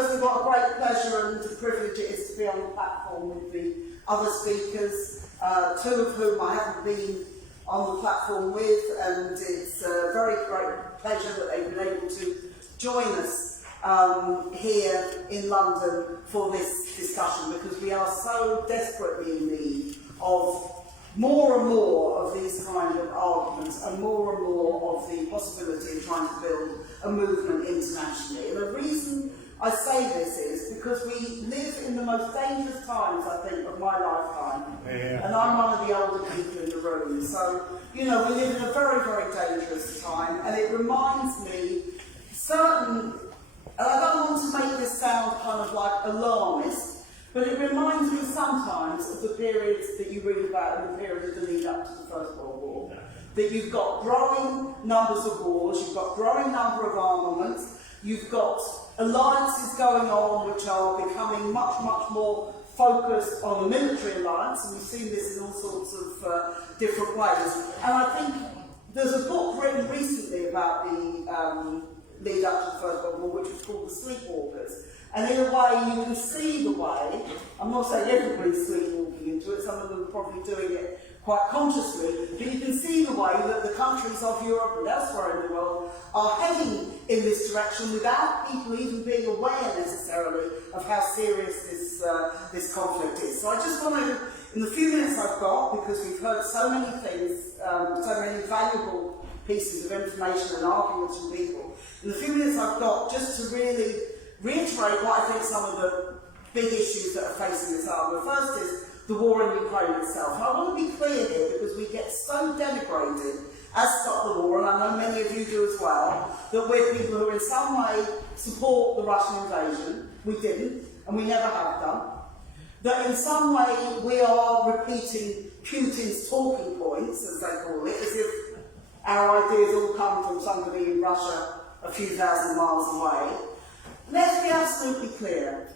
What a great pleasure and privilege it is to be on the platform with the other speakers, two of whom I haven't been on the platform with, and it's a very great pleasure that they've been able to join us here in London for this discussion, because we are so desperately in need of more and more of these kind of arguments and more of the possibility of trying to build a movement internationally. And the reason I say this is because we live in the most dangerous times, I think, of my lifetime. Yeah. And I'm one of the older people in the room. So, you know, we live in a very, very dangerous time. And it reminds me and I don't want to make this sound kind of like alarmist, but it reminds me sometimes of the periods that you read about in the period of the lead up to the First World War. That you've got growing numbers of wars, you've got growing number of armaments, you've got alliances going on which are becoming much, much more focused on a military alliance, and we've seen this in all sorts of different ways. And I think there's a book written recently about the lead up to the First World War, which was called The Sleepwalkers. And in a way, you can see the way, I'm not saying everybody's sleepwalking into it, some of them are probably doing it quite consciously, but you can see the way that the countries of Europe and elsewhere in the world are heading in this direction without people even being aware necessarily of how serious this conflict is. So I just want to, in the few minutes I've got, because we've heard so many things, so many valuable pieces of information and arguments from people, in the few minutes I've got, just to really reiterate what I think some of the big issues that are facing us are. The first is the war in Ukraine itself. And I want to be clear here, because we get so denigrated as Stop the War, and I know many of you do as well, that we're people who in some way support the Russian invasion. We didn't, and we never have done. That in some way we are repeating Putin's talking points, as they call it, as if our ideas all come from somebody in Russia a few thousand miles away. Let's be absolutely clear.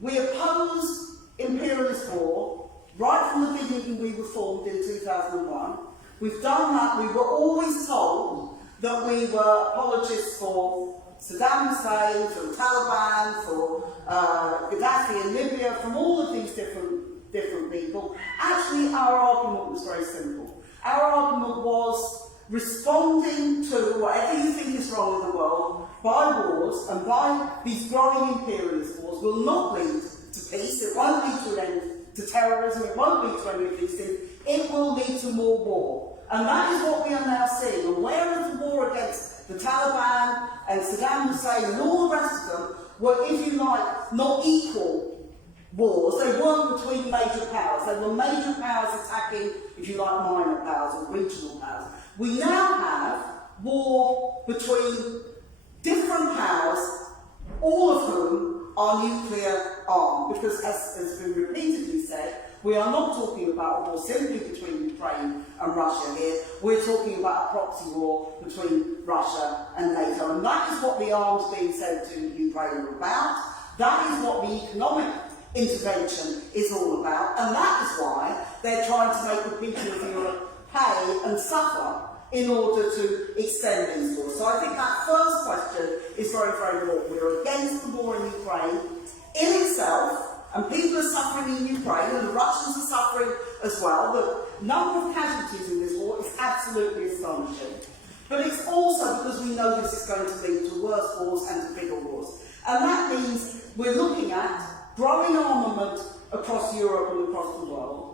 We oppose imperialist war right from the beginning. We were formed in 2001. We've done that. We were always told that we were apologists for Saddam Hussein, for the Taliban, for Gaddafi in Libya, from all of these different people. Actually, our argument was very simple. Our argument was responding to whatever you think is wrong in the world by wars, and by these growing imperialist wars, will not lead to peace. It won't lead to an end to terrorism. It won't lead to any of these things. It will lead to more war. And that is what we are now seeing. And whereas the war against the Taliban and Saddam Hussein and all the rest of them were, if you like, not equal wars, they weren't between major powers. They were major powers attacking, if you like, minor powers or regional powers. We now have war between different powers, all of whom are nuclear armed, because as has been repeatedly said, we are not talking about a war simply between Ukraine and Russia here. We're talking about a proxy war between Russia and NATO, and that is what the arms being sent to Ukraine are about. That is what the economic intervention is all about, and that is why they're trying to make the people of Europe pay and suffer in order to extend these wars. So I think that first question is very, very important. We're against the war in Ukraine in itself, and people are suffering in Ukraine, and the Russians are suffering as well. The number of casualties in this war is absolutely astonishing. But it's also because we know this is going to lead to worse wars and to bigger wars. And that means we're looking at growing armament across Europe and across the world.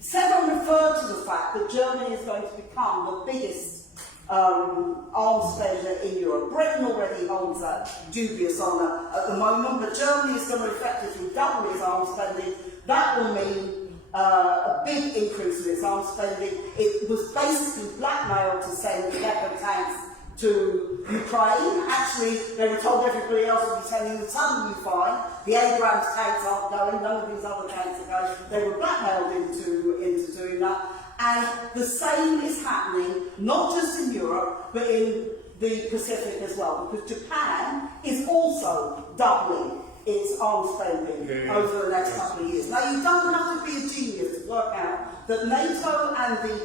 Several referred to the fact that Germany is going to become the biggest arms spender in Europe. Britain already holds that dubious honour at the moment, but Germany is going to effectively double its arms spending. That will mean a big increase in its arms spending. It was basically blackmailed to send Leopard tanks to Ukraine. Actually, they were told everybody else would be sending them. Suddenly fine. The Abrams tanks aren't going, none of these other tanks are going. They were blackmailed into doing that. And the same is happening, not just in Europe, but in the Pacific as well, because Japan is also doubling its arms spending over the next couple of years. Now, you don't have to be a genius to work out that NATO and the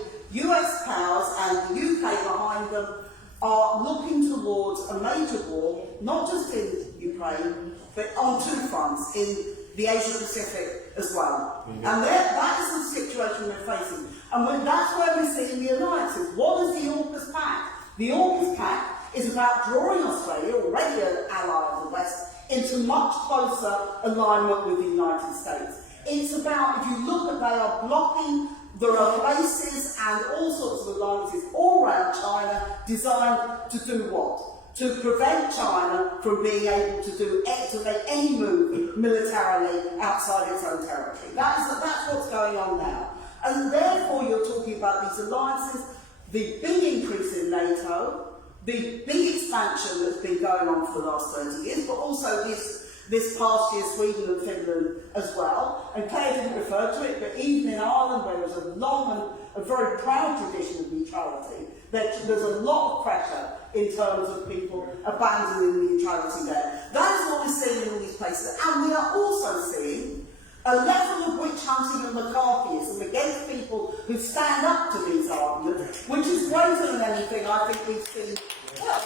US powers and the UK behind them are looking towards a major war, not just in Ukraine, but on two fronts, in the Asia-Pacific as well. And that is the situation we're facing. And that's where we're seeing the alliances. What is the AUKUS Pact? The AUKUS Pact is about drawing Australia, already an ally of the West, into much closer alignment with the United States. It's about, if you look at, they are blocking, there are places and all sorts of alliances all around China designed to do what? To prevent China from being able to make any move militarily outside its own territory. That's what's going on now. And therefore you're talking about these alliances, the big increase in NATO, the big expansion that's been going on for the last 30 years, but also this past year Sweden and Finland as well. And Claire didn't refer to it, but even in Ireland, where there's a long and a very proud tradition of neutrality, there's a lot of pressure in terms of people abandoning neutrality there. That is what we're seeing in all these places. And we are also seeing a level of witch hunting and McCarthyism against people who stand up to these arguments, which is greater than anything I think we've seen. Well,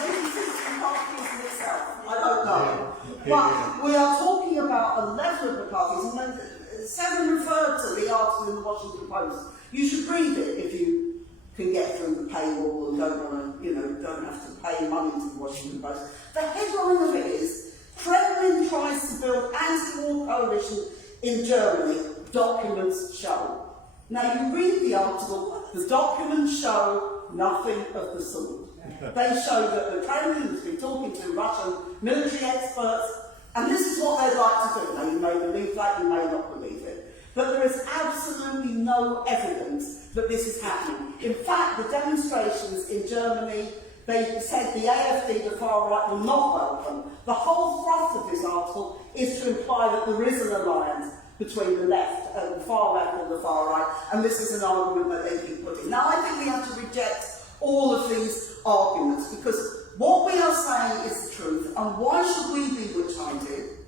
maybe since McCarthyism itself, I don't know. But we are talking about a level of McCarthyism. Seven referred to the article in the Washington Post. You should read it if you can get through the paywall and don't have to pay money to the Washington Post. The headline of it is, Kremlin tries to build anti-war coalition in Germany, documents show. Now you read the article, the documents show nothing of the sort. They show that the Kremlin has been talking to Russian military experts, and this is what they'd like to do. Now you may believe that, you may not believe it. But there is absolutely no evidence that this is happening. In fact, the demonstrations in Germany, they said the AfD, the far right, will not welcome. The whole thrust of this article is to imply that there is an alliance between the left, the far left and the far right, and this is an argument that they keep putting. Now, I think we have to reject all of these arguments, because what we are saying is the truth, and why should we be witch hunted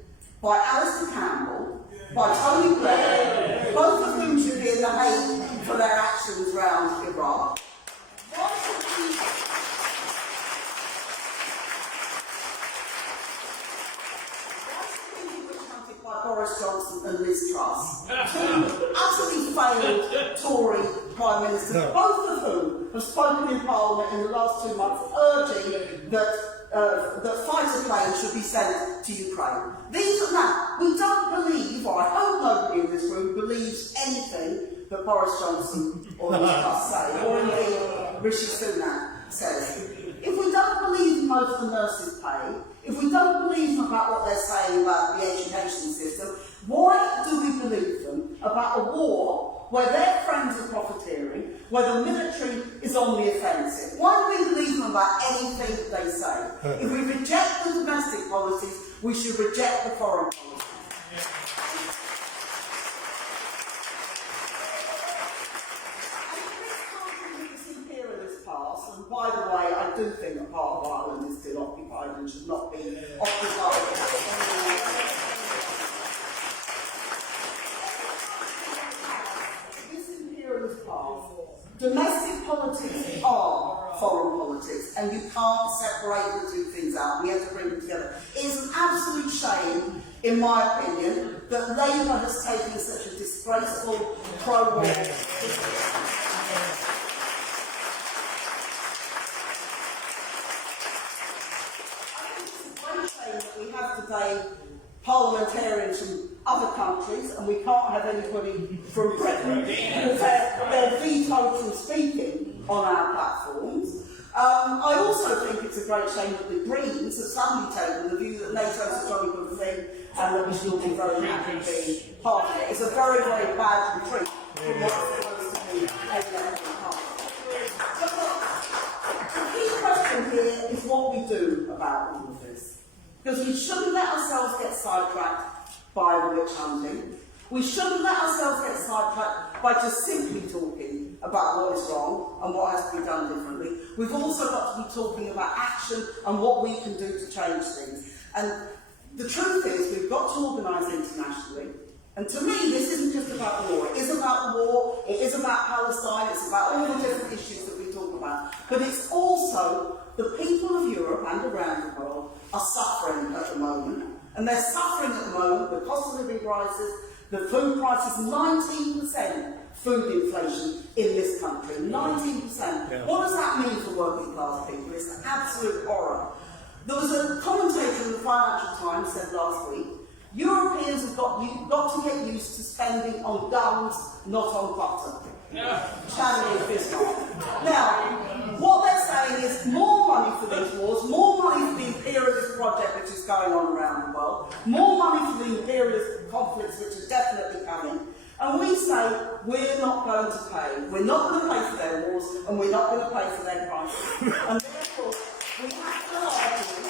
by Alistair Campbell, by Tony Blair, both of whom should be in the Hague for their actions around Iraq? Why should we... Boris Johnson and Liz Truss, two utterly failed Tory Prime Ministers, both of whom have spoken in Parliament in the last 2 months urging that fighter planes should be sent to Ukraine. These are now, we don't believe, or I hope nobody in this room believes anything that Boris Johnson or Liz Truss say, or indeed Rishi Sunak says. If we don't believe most of the nurses pay, if we don't believe them about what they're saying about the education system, why do we believe them about a war where their friends are profiteering, where the military is on the offensive? Why do we believe them about anything they say? If we reject the domestic policies, we should reject the foreign policies. And by the way, I do think that part of Ireland is still occupied and should not be occupied. This imperialist past, domestic politics are foreign politics, and you can't separate the two things out. We have to bring them together. It is an absolute shame, in my opinion, that Labour has taken such a disgraceful pro-war. We have today parliamentarians from other countries, and we can't have anybody from Britain because they're vetoed from speaking on our platforms. I also think it's a great shame that the Greens have suddenly taken the view that NATO is a jolly good thing and that we should all be very happy being part of it. It's a very, very bad retreat from what's supposed to be a part. The key question here is what we do about all of this. Because we shouldn't let ourselves get sidetracked by the witch hunting. We shouldn't let ourselves get sidetracked by just simply talking about what is wrong and what has to be done differently. We've also got to be talking about action and what we can do to change things. And the truth is, we've got to organise internationally. And to me, this isn't just about the war. It is about the war, it is about Palestine, it's about all the different issues that we talk about. But it's also the people of Europe and around the world are suffering at the moment. And they're suffering at the moment, the cost of living rises, the food prices, 19% food inflation in this country, 19%. Yeah. What does that mean for working class people? It's an absolute horror. There was a commentator in the Financial Times said last week, Europeans have got to get used to spending on guns, not on butter. Channeling Bismarck. Now, what they're saying is more money for these wars, more money for the imperialist project which is going on around the world, more money for the imperialist conflicts which are definitely coming, and we say we're not going to pay. We're not going to pay for their wars, and we're not going to pay for their crises. And therefore, we have to argue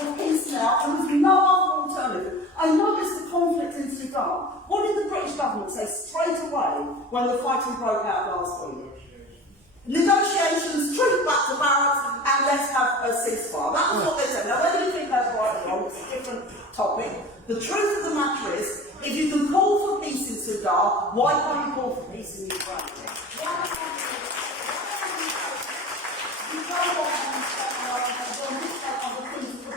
for peace now, and there's no other alternative. I noticed the conflict in Sudan. What did the British government say straight away when the fighting broke out last week? Negotiations, troop back to barracks, and let's have a ceasefire. That was what they said. Now, whether you think that's right or wrong, it's a different topic. The truth of the matter is, if you can call for peace in Sudan, why can't you call for peace in Ukraine?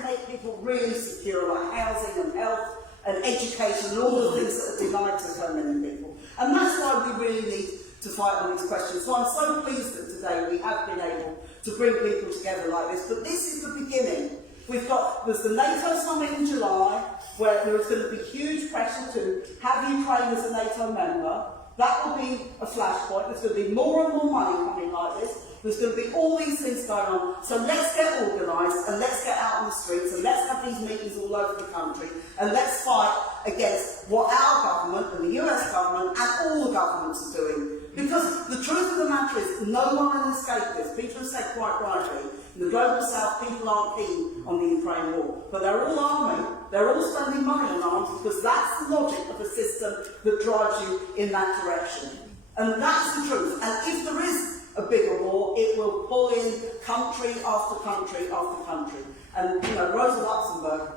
Make people really secure, like housing and health and education and all the things that are denied to so many people. And that's why we really need to fight on these questions. So I'm so pleased that today we have been able to bring people together like this. But this is the beginning. There's the NATO summit in July, where there is going to be huge pressure to have Ukraine as a NATO member. That will be a flashpoint. There's going to be more and more money coming like this. There's going to be all these things going on. So let's get organised and let's get out on the streets and let's have these meetings all over the country and let's fight against what our government and the US government and all the governments are doing. Because the truth of the matter is no one can escape this. People have said quite rightly, in the global south, people aren't keen on the Ukraine war. But they're all arming, they're all spending money on arms because that's the logic of a system that drives you in that direction. And that's the truth. And if there is a bigger war, it will pull in country after country after country. And, you know, Rosa Luxemburg,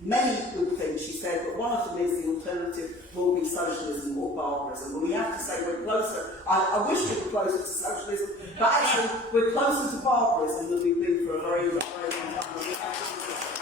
many good things she said, but one of them is the alternative will be socialism or barbarism. But we have to say we're closer. I wish we were closer to socialism, but actually we're closer to barbarism than we've been for a very, very long time.